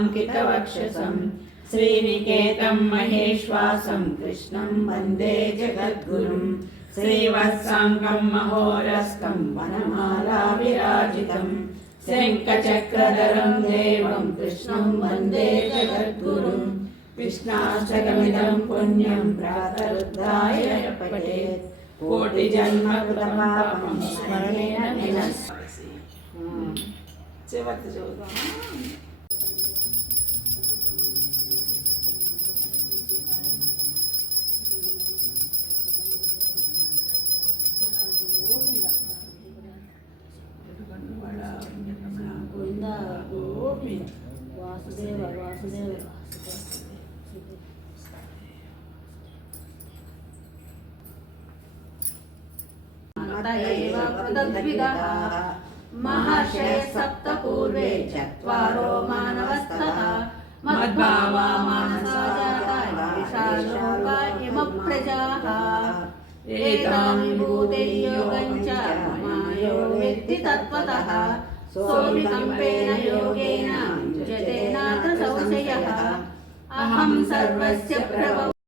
पुलकाङ्कितवक्षसं श्रीनिकेतं महेश्वासं कृष्णं वन्दे जगद्गुरुं श्रीवत्साङ्गं महोरस्कं वनमाला विराजितं शङ्खचक्रधरं देवं कृष्णं वन्दे जगद्गुरुं कृष्णाष्टकमिदं पुण्यं प्रातरुद्धाय पठेत् कोटिजन्मकृतपापं स्मरणेन विनश्यति। वासुदेव वासुदेव महर्षयः सप्त पूर्वे चत्वारो मानवस्तथा मद्भावा मानसा जाता प्रजाः एतां विभूतिं योगं च मायो वेत्ति तत्त्वतः सोऽविकम्पेन योगेन युज्यते नात्र संशयः अहं सर्वस्य प्रभवः।